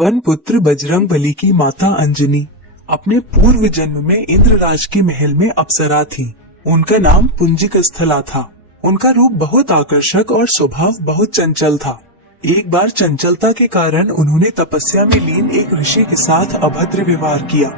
One पुत्र बजरंगबली की माता अंजनी अपने पूर्व जन्म में इंद्रराज के महल में अप्सरा थी। उनका नाम पुंजिक स्थला था। उनका रूप बहुत आकर्षक और स्वभाव बहुत चंचल था। एक बार चंचलता के कारण उन्होंने तपस्या में लीन एक ऋषि के साथ अभद्र व्यवहार किया।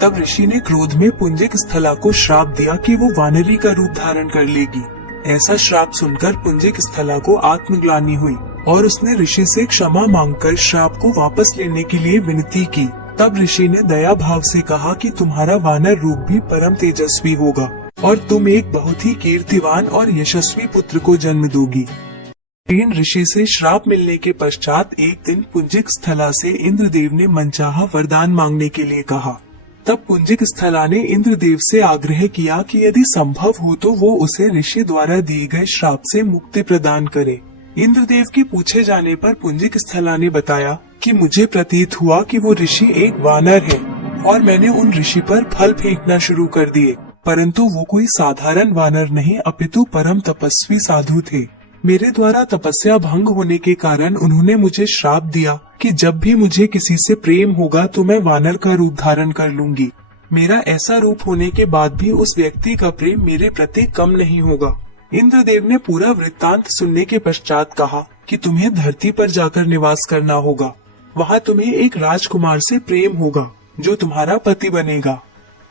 तब ऋषि ने क्रोध में पुंजिक स्थला को श्राप दिया कि वो वानरी का रूप धारण कर लेगी। ऐसा श्राप सुनकर पुंजिक स्थला को आत्मग्लानि हुई और उसने ऋषि से क्षमा मांगकर श्राप को वापस लेने के लिए विनती की। तब ऋषि ने दया भाव से कहा कि तुम्हारा वानर रूप भी परम तेजस्वी होगा और तुम एक बहुत ही कीर्तिवान और यशस्वी पुत्र को जन्म दोगी। तीन ऋषि से श्राप मिलने के पश्चात एक दिन पुंजिक स्थला से इंद्रदेव ने मनचाहा वरदान मांगने के लिए कहा। तब पुंजिक स्थला ने इंद्रदेव से आग्रह किया कि यदि संभव हो तो वो उसे ऋषि द्वारा दिए गए श्राप से मुक्ति प्रदान करे। इंद्रदेव के पूछे जाने पर पुंजिक स्थला ने बताया कि मुझे प्रतीत हुआ कि वो ऋषि एक वानर है और मैंने उन ऋषि पर फल फेंकना शुरू कर दिए, परंतु वो कोई साधारण वानर नहीं अपितु परम तपस्वी साधु थे। मेरे द्वारा तपस्या भंग होने के कारण उन्होंने मुझे श्राप दिया कि जब भी मुझे किसी से प्रेम होगा तो मैं वानर का रूप धारण कर लूंगी। मेरा ऐसा रूप होने के बाद भी उस व्यक्ति का प्रेम मेरे प्रति कम नहीं होगा। इंद्रदेव ने पूरा वृत्तांत सुनने के पश्चात कहा कि तुम्हें धरती पर जाकर निवास करना होगा। वहाँ तुम्हें एक राजकुमार से प्रेम होगा जो तुम्हारा पति बनेगा।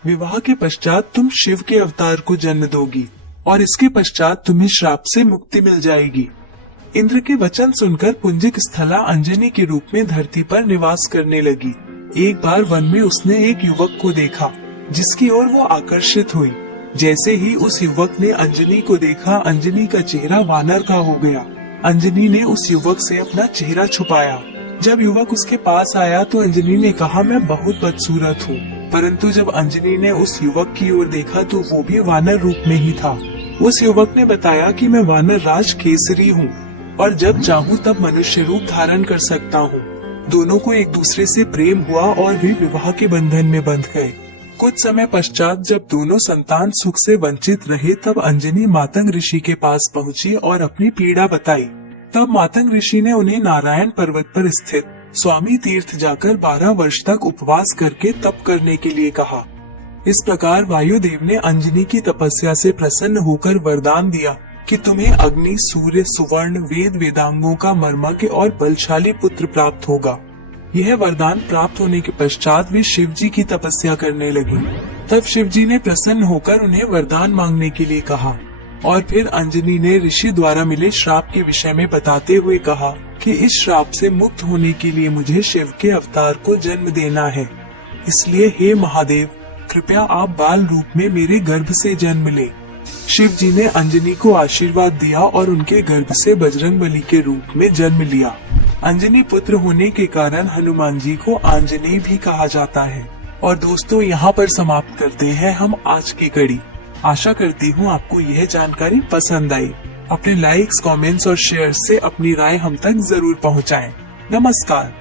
विवाह के पश्चात तुम शिव के अवतार को जन्म दोगी और इसके पश्चात तुम्हें श्राप से मुक्ति मिल जाएगी। इंद्र के वचन सुनकर पुंजिक स्थला अंजनी के रूप में धरती पर निवास करने लगी। एक बार वन में उसने एक युवक को देखा जिसकी ओर वो आकर्षित हुई। जैसे ही उस युवक ने अंजनी को देखा, अंजनी का चेहरा वानर का हो गया। अंजनी ने उस युवक से अपना चेहरा छुपाया। जब युवक उसके पास आया तो अंजनी ने कहा, मैं बहुत बदसूरत हूँ। परंतु जब अंजनी ने उस युवक की ओर देखा तो वो भी वानर रूप में ही था। उस युवक ने बताया कि मैं वानर राज केसरी हूँ और जब चाहूँ तब मनुष्य रूप धारण कर सकता हूँ। दोनों को एक दूसरे से प्रेम हुआ और वे विवाह के बंधन में बंध गए। कुछ समय पश्चात जब दोनों संतान सुख से वंचित रहे तब अंजनी मातंग ऋषि के पास पहुंची और अपनी पीड़ा बताई। तब मातंग ऋषि ने उन्हें नारायण पर्वत पर स्थित स्वामी तीर्थ जाकर 12 वर्ष तक उपवास करके तप करने के लिए कहा। इस प्रकार वायुदेव ने अंजनी की तपस्या से प्रसन्न होकर वरदान दिया कि तुम्हें अग्नि, सूर्य, सुवर्ण, वेद वेदांगों का मर्मज्ञ और बलशाली पुत्र प्राप्त होगा। यह वरदान प्राप्त होने के पश्चात वे शिव जी की तपस्या करने लगी। तब शिव जी ने प्रसन्न होकर उन्हें वरदान मांगने के लिए कहा और फिर अंजनी ने ऋषि द्वारा मिले श्राप के विषय में बताते हुए कहा कि इस श्राप से मुक्त होने के लिए मुझे शिव के अवतार को जन्म देना है। इसलिए हे महादेव, कृपया आप बाल रूप में मेरे गर्भ से जन्म ले। शिव जी ने अंजनी को आशीर्वाद दिया और उनके गर्भ से बजरंगबली के रूप में जन्म लिया। अंजनी पुत्र होने के कारण हनुमान जी को आंजनेय भी कहा जाता है। और दोस्तों, यहाँ पर समाप्त करते हैं हम आज की कड़ी। आशा करती हूँ आपको यह जानकारी पसंद आई। अपने लाइक्स, कमेंट्स और शेयर से अपनी राय हम तक जरूर पहुँचाएं। नमस्कार।